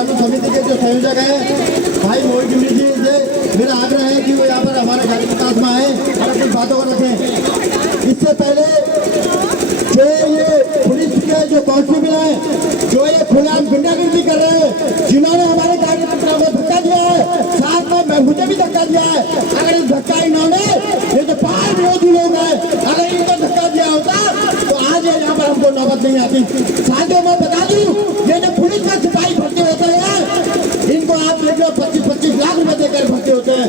चालू समिति के जो संयोजक हैं भाई मोहित जी से मेरा आग्रह है कि वो यहाँ पर हमारे कार्यकर्ता में आए और अपनी बातों को रखें। इससे पहले जो ये पुलिस के जो कांस्टेबल हैं जो ये खुलेआम गुंडागर्दी कर रहे हैं, जिन्होंने हमारे कार्यकर्ताओं को धक्का दिया है, साथ में मुझे भी धक्का दिया है। अगर इस धक्का इन्होंने ये जो 5 विरोधी लोग हैं अगर इनको धक्का दिया होता तो आज यहाँ पर हमको नौबत नहीं आती। साथियों मैं बता दूं ये जो पुलिस का सिपाही भर्ती होते हैं इनको आप लेकर 25-25 लाख रुपए देकर भर्ती होते हैं।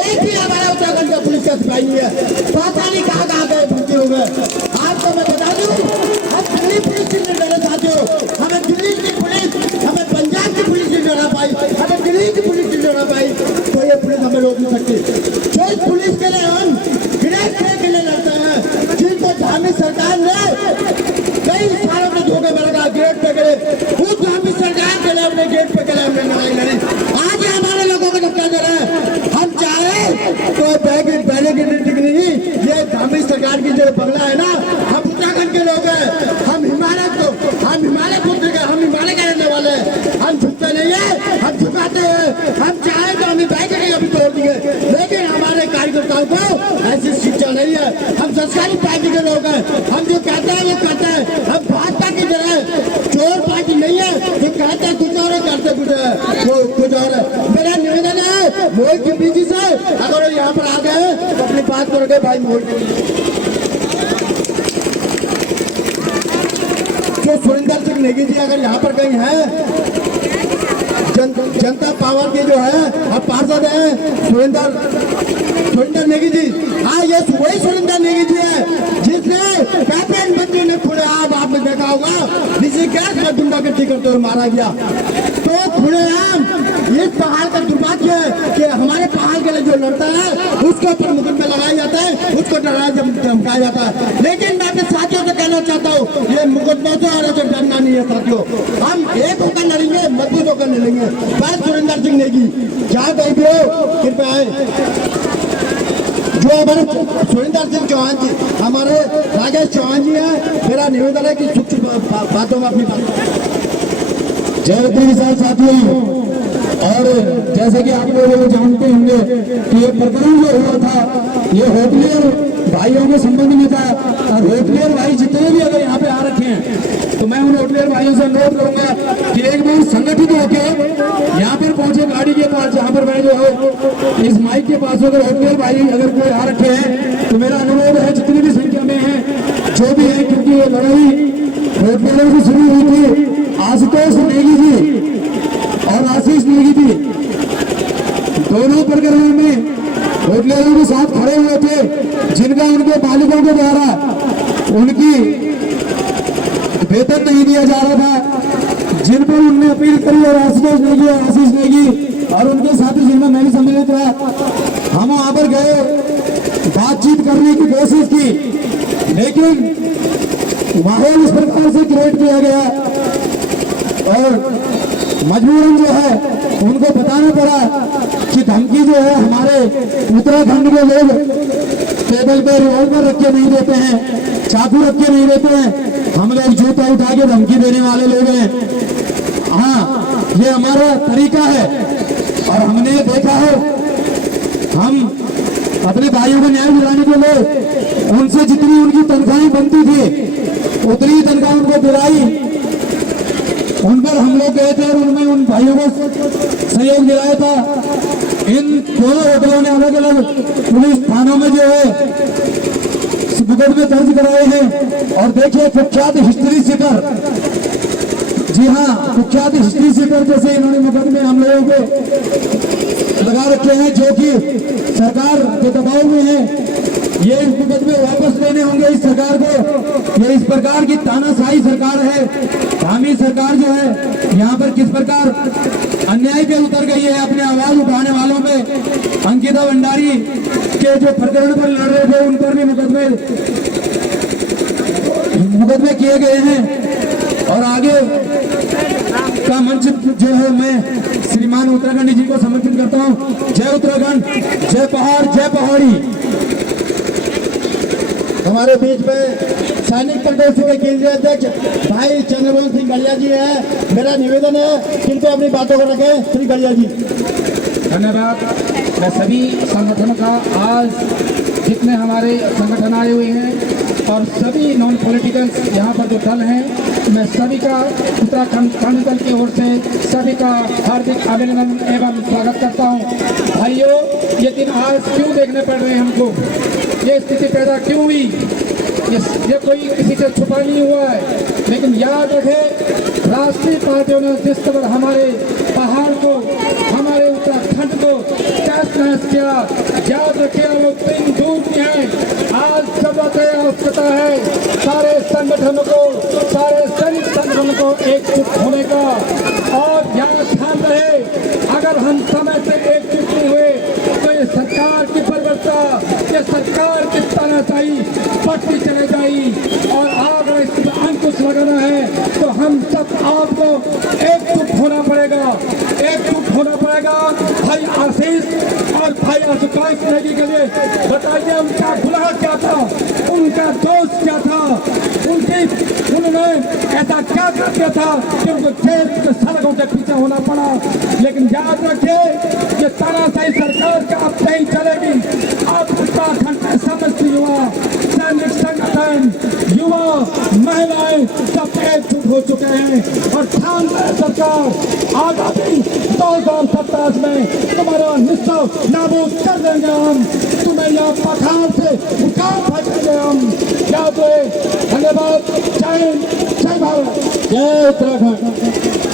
एक भी हमारा उत्तराखंड का पुलिस का सिपाही नहीं है, पता नहीं कहाँ कहाँ गए भर्ती हो गए। आपको मैं बता दूं हम दिल्ली पुलिस से नहीं डरे साथियों, हमें दिल्ली की पुलिस, हमें पंजाब की पुलिस नहीं डरा पाई, हमें दिल्ली की पुलिस नहीं डरा पाई, तो ये पुलिस हमें रोक नहीं सकती। जो इस पुलिस के लिए हम गिरफ्त के लिए लड़ते हैं, जिनको धामी सरकार ने कई सालों में धोखे में लगा गेट पे गए, उस धामी सरकार के लिए हमने गेट पे गए, हमने लड़ाई लड़ी। आज हमारे लोगों को धक्का दे रहे हैं। हम चाहे तो पहले की नीति नहीं, ये धामी सरकार की जो बंगला है ना, हम उत्तराखंड के लोग हैं, हम हिमालय पुत्र के, हम हिमालय के रहने वाले हैं, हम झुकते नहीं है, हम झुकाते हैं। हम चाहे तो हमें बाइक अभी तोड़ दिए, लेकिन हमारे कार्यकर्ताओं को ऐसी शिक्षा नहीं है। हम संस्कारी पार्टी के लोग हैं, हम जो कहते हैं वो कहते हैं। हम भाजपा की तरह चोर पार्टी नहीं है, जो कहते हैं कुछ और है, करते कुछ और है। मेरा निवेदन है मोहित जी जी से, अगर वो यहाँ पर आ गए तो अपनी बात करोगे भाई मोहित जो सुरेंद्र सिंह नेगी जी अगर यहाँ पर कहीं है, जनता पावर के जो है अब पार्षद है सुरेंद्र नेगी जी, हाँ ये वही सुरेंद्र नेगी जी है जिसने कैबिनेट मंत्री ने खुलेआम आपने देखा होगा जिसे गैस में गुंडागर्दी करते हुए मारा गया। तो खुलेआम इस पहाड़ का दुर्भाग्य है कि हमारे पहाड़ के लिए जो लड़ता है उसके ऊपर मुकदमे लगाया जाता है, उसको डराया धमकाया जाता है। लेकिन मैं अपने साथियों से कहना चाहता हूँ ये मुकदमों से और डरना नहीं है साथियों, हम एक होकर लड़ेंगे, मजबूत होकर लड़ेंगे। बस सुरेंद्र सिंह नेगी जहाँ कहीं भी हो कृपया आए। जो हमारे सुरेंद्र सिंह चौहान जी, हमारे राजेश चौहान जी हैं, मेरा निवेदन है कि सूक्ष्म बातों में अपनी बात। जय विशाल साथियों, और जैसे कि आप लोग जानते होंगे कि ये प्रकरण जो हुआ था ये होटलियर भाइयों के संबंध में था। और होटलियर भाई जितने भी अगर यहाँ पे आ रखे हैं तो मैं उन होटलियर भाइयों से अनुरोध करूंगा कि एक बार संगठित होकर यहाँ पर पहुंचे गाड़ी के पास, जहाँ पर मैं जो है इस माइक के पास अगर होटलियर भाई अगर कोई आ रखे हैं तो मेरा अनुरोध है जितनी भी संख्या में है जो भी है, क्योंकि ये लड़ाई होटलियरों से शुरू हुई थी। आशुतोष नेगी जी और आशीष नेगी जी दोनों प्रकरणों में होटलियरों के साथ खड़े हुए थे, जिनका उनके मालिकों के द्वारा उनकी वेतन नहीं दिया जा रहा था, जिन पर उनने अपील करी। और आशुतोष नेगी और आशीष नेगी और उनके साथी जिनमें मैं भी सम्मिलित रहा, हम वहां पर गए, बातचीत करने की कोशिश की, लेकिन माहौल इस प्रकार से क्रिएट किया गया और मजबूरन जो है उनको बताना पड़ा कि धमकी जो है हमारे उत्तराखंड के लोग टेबल पे रिवॉल्वर रख के नहीं देते हैं, चाकू रख के नहीं देते हैं, हम लोग जूता उठा के धमकी देने वाले लोग हैं। हाँ ये हमारा तरीका है और हमने देखा है, हम अपने भाइयों को न्याय दिलाने के लिए उनसे जितनी उनकी तनख्वाहें बनती थी उतनी तनख्वाह उनको दिलाई, उन पर हम लोग गए थे और उनमें उन भाइयों को सहयोग दिलाया था। इन दोनों होटलों ने अलग अलग पुलिस थानों में जो है मुकदमे दर्ज कराए हैं। और देखिए कुख्यात हिस्ट्री सीटर, जी हाँ कुख्यात हिस्ट्री सीटर जैसे इन्होंने मुकदमे हम लोगों को लगा रखे हैं जो कि सरकार के दबाव में है। ये मुकदमे वापस लेने होंगे इस सरकार को। ये इस प्रकार की तानाशाही सरकार है, धामी सरकार जो है यहाँ पर किस प्रकार अन्याय पे उतर गई है अपने आवाज उठाने वालों पे। अंकिता भंडारी के जो प्रकरण पर लड़ रहे थे उन पर भी मुकदमे किए गए हैं। और आगे का मंच जो है मैं श्रीमान उत्तराखंड जी को समर्पित करता हूँ। जय उत्तराखंड, जय पहाड़, जय पहाड़ी। हमारे बीच में सैनिक प्रदेश के केंद्रीय अध्यक्ष भाई चंद्रमोहन सिंह गढ़िया जी है। मेरा निवेदन है कि इनको अपनी बातों को रखें। श्री गढ़िया जी। धन्यवाद। मैं सभी संगठनों का आज जितने हमारे संगठन आए हुए हैं और सभी नॉन पॉलिटिकल्स यहाँ पर जो दल हैं, मैं सभी का उत्तराखंड क्रांति दल की ओर से सभी का हार्दिक अभिनंदन एवं स्वागत करता हूँ। भाइयों, ये दिन आज क्यों देखने पड़ रहे हैं हमको, ये स्थिति पैदा क्यों हुई, ये कोई किसी से छुपा नहीं हुआ है। लेकिन याद रखें, राष्ट्रीय पार्टियों ने जिस तरह हमारे पहाड़ को, हमारे उत्तराखंड को तहस नहस किया, याद रखिए वो दिन दूर की है। आज जरूरत है, आवश्यकता है सारे संगठनों को, सारे सैनिक संगठनों को एकजुट होने का। और यहाँ ध्यान रहे, अगर हम समय से एकजुट नहीं हुए तो ये सरकार की बर्बरता, ये सरकार की तानाशाही बढ़ती चले जाएगी। और अगर इसमें अंकुश लगाना है तो हम सब आपको एकजुट होना पड़ेगा, एकजुट होना पड़ेगा। भाई आशीष और भाई आशुतोष नेगी के लिए बताइए, उनका गुनाह क्या था, उनका दोष क्या था, उन्होंने ऐसा क्या कर दिया था कि उनको जेल के सड़कों के पीछे होना पड़ा। लेकिन याद रखिए, ये तानाशाही सरकार का अब नहीं चलेगी। अब उत्तराखंड में समस्त युवा, सैनिक संगठन, युवा, महिलाएं सब एकजुट हो चुके हैं। और ध्यान दें सरकार, आगामी 2027 में तुम्हारा निस्ताव नाबूद कर देंगे हम, तुम्हें यहाँ पखार से उखाड़ फेंकेंगे हम। याद रहे। धन्यवाद। जय हिंद, जय भारत, जय उत्तराखंड।